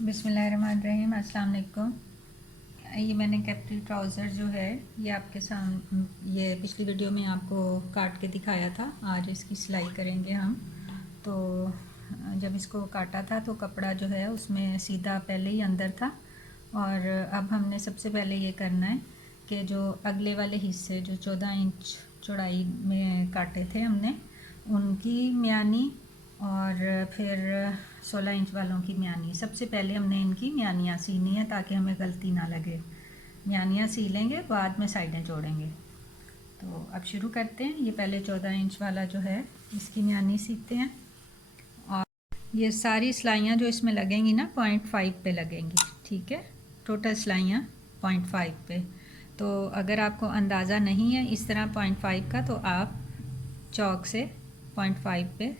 बिस्मिल्लाहिर्रहमानिर्रहीम। अस्सलाम वालेकुम। ये मैंने कैप्री ट्राउज़र जो है ये आपके सामने ये पिछली वीडियो में आपको काट के दिखाया था। आज इसकी सिलाई करेंगे हम। तो जब इसको काटा था तो कपड़ा जो है उसमें सीधा पहले ही अंदर था, और अब हमने सबसे पहले ये करना है कि जो अगले वाले हिस्से जो 14 इंच चौड़ाई में काटे थे हमने, उनकी म्यानी और फिर 16 इंच वालों की म्यानी, सबसे पहले हमने इनकी म्यानियाँ सीनी है ताकि हमें गलती ना लगे। म्यानियाँ सी लेंगे, बाद में साइडें जोड़ेंगे। तो अब शुरू करते हैं। ये पहले 14 इंच वाला जो है इसकी म्यानी सीखते हैं। और ये सारी सिलाइयाँ जो इसमें लगेंगी ना 0.5 पे लगेंगी, ठीक है। टोटल सिलाइयाँ 0.5 पे। तो अगर आपको अंदाज़ा नहीं है इस तरह 0.5 का, तो आप चौक से 0.5 पे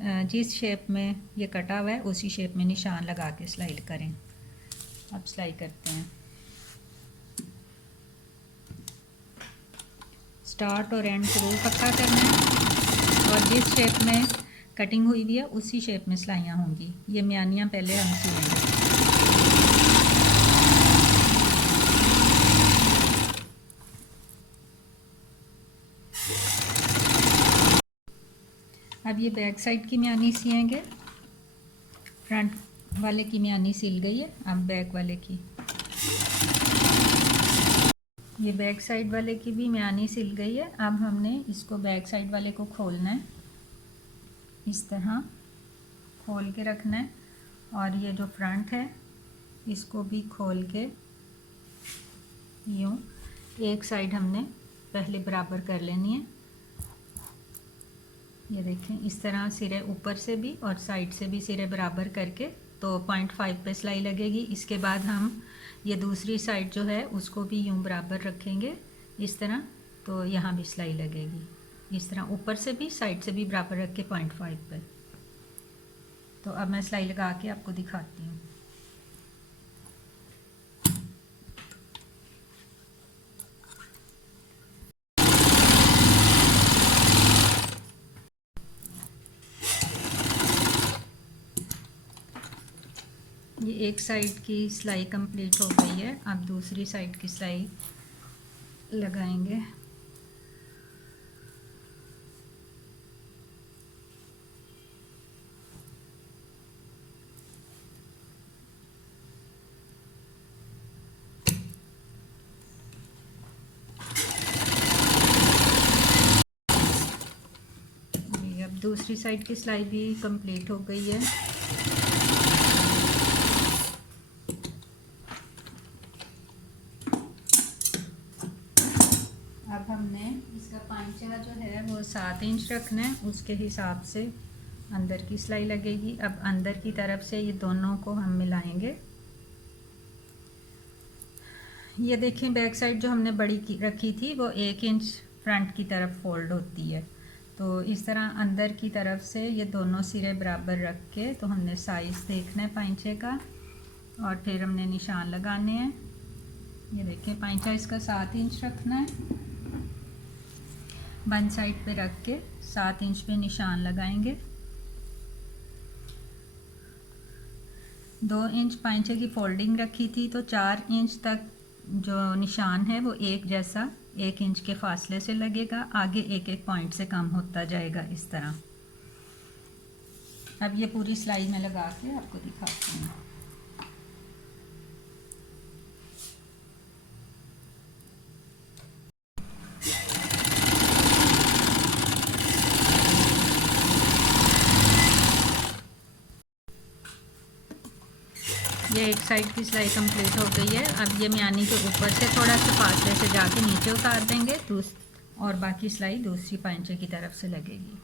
जिस शेप में ये कटा हुआ है उसी शेप में निशान लगा के सिलाई करें। अब सिलाई करते हैं। स्टार्ट और एंड जरूर पक्का करना है, और जिस शेप में कटिंग हुई भी है उसी शेप में सिलाइयाँ होंगी। ये म्यानियाँ पहले हम सिलेंगे। अब ये बैक साइड की म्यानी सिएंगे। फ्रंट वाले की म्यानी सिल गई है, अब बैक वाले की। ये बैक साइड वाले की भी म्यानी सिल गई है। अब हमने इसको बैक साइड वाले को खोलना है, इस तरह खोल के रखना है। और ये जो फ्रंट है इसको भी खोल के यूँ एक साइड हमने पहले बराबर कर लेनी है। ये देखें, इस तरह सिरे ऊपर से भी और साइड से भी सिरे बराबर करके तो 0.5 पे सिलाई लगेगी। इसके बाद हम ये दूसरी साइड जो है उसको भी यूँ बराबर रखेंगे इस तरह, तो यहाँ भी सिलाई लगेगी। इस तरह ऊपर से भी साइड से भी बराबर रख के 0.5 पे। तो अब मैं सिलाई लगा के आपको दिखाती हूँ। ये एक साइड की सिलाई कंप्लीट हो गई है। अब दूसरी साइड की सिलाई लगाएंगे। ये अब दूसरी साइड की सिलाई भी कंप्लीट हो गई है। अब हमने इसका पांचा जो है वो 7 इंच रखना है, उसके हिसाब से अंदर की सिलाई लगेगी। अब अंदर की तरफ से ये दोनों को हम मिलाएंगे। ये देखें, बैक साइड जो हमने बड़ी की रखी थी वो 1 इंच फ्रंट की तरफ फोल्ड होती है। तो इस तरह अंदर की तरफ से ये दोनों सिरे बराबर रख के तो हमने साइज़ देखना है पांचे का, और फिर हमने निशान लगाने हैं। ये देखें, पांचा इसका 7 इंच रखना है। वन साइड पे रख के 7 इंच पे निशान लगाएंगे। 2 इंच पांचे की फोल्डिंग रखी थी, तो 4 इंच तक जो निशान है वो एक जैसा 1 इंच के फासले से लगेगा। आगे एक एक पॉइंट से कम होता जाएगा इस तरह। अब ये पूरी सिलाई में लगा के आपको दिखाती हूँ। ये एक साइड की सिलाई कंप्लीट हो गई है। अब ये म्यानी के ऊपर से थोड़ा सा फासले से जाके नीचे उतार देंगे, और बाकी सिलाई दूसरी पांचे की तरफ से लगेगी।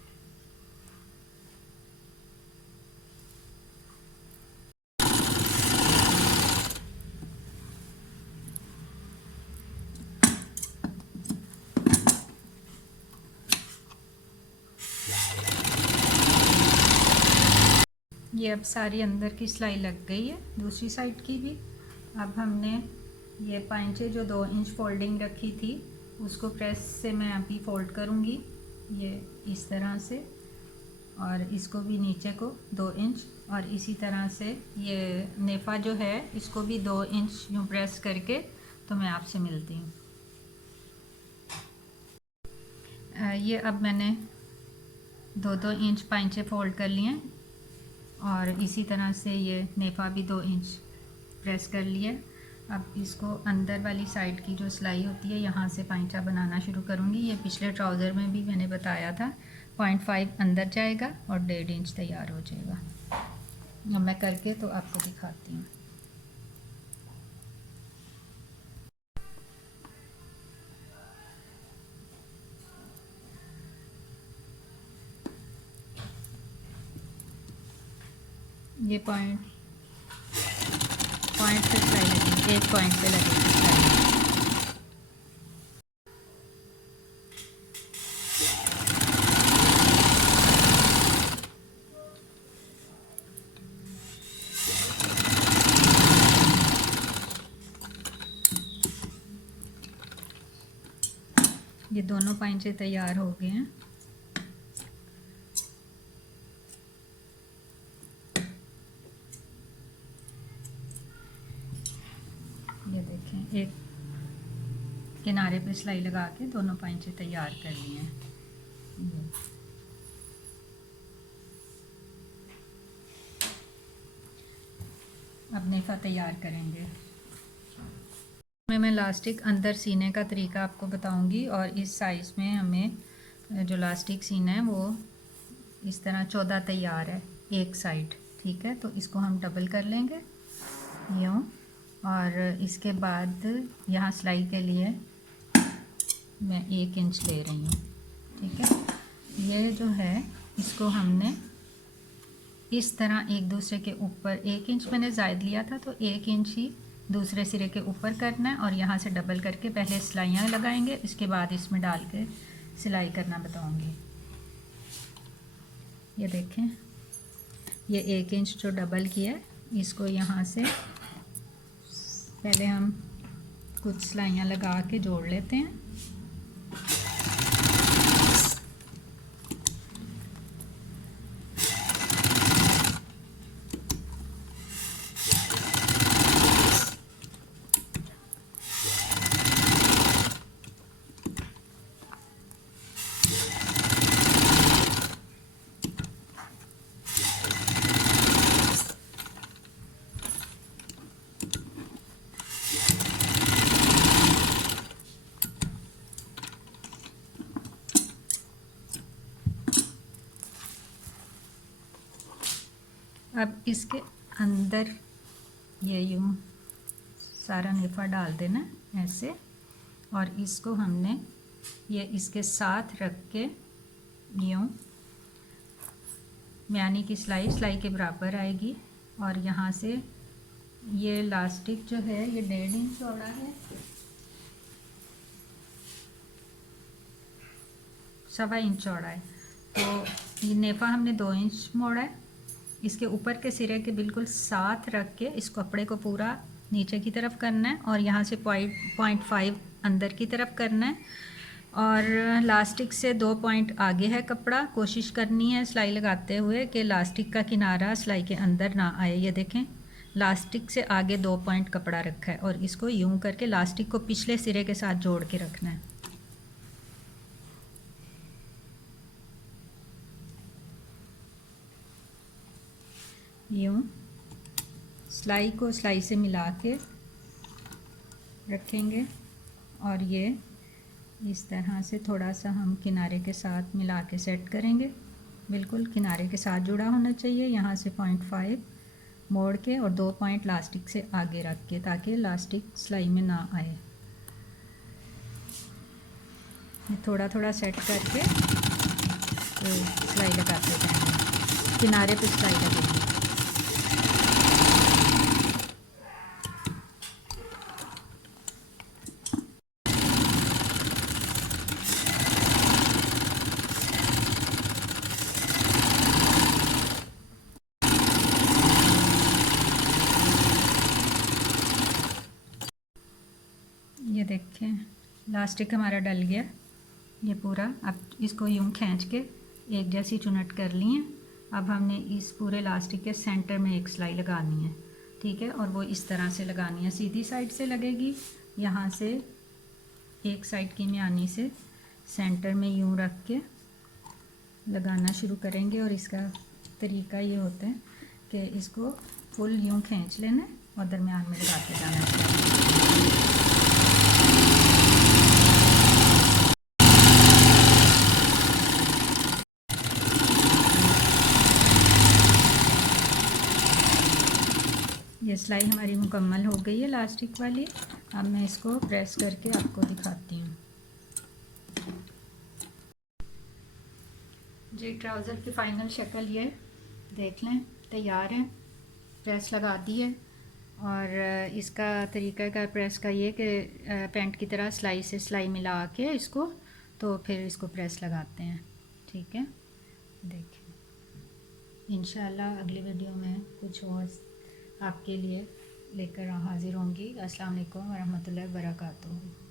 ये अब सारी अंदर की सिलाई लग गई है, दूसरी साइड की भी। अब हमने ये पांचे जो 2 इंच फोल्डिंग रखी थी उसको प्रेस से मैं अभी फोल्ड करूँगी, ये इस तरह से। और इसको भी नीचे को 2 इंच, और इसी तरह से ये नेफा जो है इसको भी 2 इंच यूँ प्रेस करके तो मैं आपसे मिलती हूँ। ये अब मैंने 2-2 इंच पाइंचे फोल्ड कर लिए और इसी तरह से ये नेफा भी 2 इंच प्रेस कर लिए। अब इसको अंदर वाली साइड की जो सिलाई होती है यहाँ से पाइंचा बनाना शुरू करूँगी। ये पिछले ट्राउज़र में भी मैंने बताया था, 0.5 अंदर जाएगा और 1.5 इंच तैयार हो जाएगा। अब मैं करके तो आपको दिखाती हूँ। ये पॉइंट पे सिलाई लगेगी, एक पॉइंट पे लगेगी सिलाई। ये दोनों पाइंचे तैयार हो गए हैं। ये देखें, एक किनारे पे सिलाई लगा के दोनों पाइंचे तैयार कर लिए हैं। अब नेफा तैयार करेंगे। मैं लास्टिक अंदर सीने का तरीका आपको बताऊंगी, और इस साइज़ में हमें जो लास्टिक सीना है वो इस तरह 14 तैयार है एक साइड, ठीक है। तो इसको हम डबल कर लेंगे यूँ, और इसके बाद यहाँ सिलाई के लिए मैं 1 इंच ले रही हूँ, ठीक है। ये जो है इसको हमने इस तरह एक दूसरे के ऊपर 1 इंच मैंने ज़ायद लिया था, तो 1 इंच ही दूसरे सिरे के ऊपर करना है, और यहाँ से डबल करके पहले सिलाइयाँ लगाएंगे, इसके बाद इसमें डाल के सिलाई करना बताऊँगी। ये देखें, ये 1 इंच जो डबल किया इसको यहाँ से पहले हम कुछ सिलाइयाँ लगा के जोड़ लेते हैं। अब इसके अंदर ये यूँ सारा नेफा डाल देना ऐसे, और इसको हमने ये इसके साथ रख के यूँ म्यानी की सिलाई के बराबर आएगी, और यहाँ से ये लास्टिक जो है ये 1.5 इंच चौड़ा है, 1.25 इंच चौड़ा है। तो ये नेफा हमने 2 इंच मोड़ा है। इसके ऊपर के सिरे के बिल्कुल साथ रख के इस कपड़े को पूरा नीचे की तरफ करना है, और यहाँ से 0.5 अंदर की तरफ करना है, और लास्टिक से 2 पॉइंट आगे है कपड़ा। कोशिश करनी है सिलाई लगाते हुए कि लास्टिक का किनारा सिलाई के अंदर ना आए। ये देखें, लास्टिक से आगे 2 पॉइंट कपड़ा रखा है, और इसको यूं करके लास्टिक को पिछले सिरे के साथ जोड़ के रखना है। यूँ सिलाई को सिलाई से मिला के रखेंगे, और ये इस तरह से थोड़ा सा हम किनारे के साथ मिला के सेट करेंगे। बिल्कुल किनारे के साथ जुड़ा होना चाहिए। यहाँ से 0.5 मोड़ के और 2 पॉइंट लास्टिक से आगे रख के, ताकि लास्टिक सिलाई में ना आए। ये थोड़ा थोड़ा सेट करके तो सिलाई लगाते जाएंगे, किनारे पे सिलाई लगेगी। ये देखें, लास्टिक हमारा डल गया ये पूरा। अब इसको यूँ खींच के एक जैसी चुनट कर ली हैं। अब हमने इस पूरे इलास्टिक के सेंटर में एक सिलाई लगानी है, ठीक है। और वो इस तरह से लगानी है, सीधी साइड से लगेगी, यहाँ से एक साइड की म्यानी से सेंटर में यूं रख के लगाना शुरू करेंगे। और इसका तरीका ये होता है कि इसको फुल यूं खींच लेना है और दरमियान में लगाते जाना है। ये सिलाई हमारी मुकम्मल हो गई है इलास्टिक वाली। अब मैं इसको प्रेस करके आपको दिखाती हूँ। जी ट्राउज़र की फ़ाइनल शक्ल ये देख लें, तैयार है। प्रेस लगा दी है और इसका तरीका का प्रेस का ये कि पैंट की तरह सिलाई से सिलाई मिला के इसको, तो फिर इसको प्रेस लगाते हैं, ठीक है। देखिए इंशाल्लाह अगली वीडियो में कुछ और आपके लिए लेकर हाज़िर होंगी। अस्सलाम वालेकुम वरहमतुल्लाहि वबरकातुहू।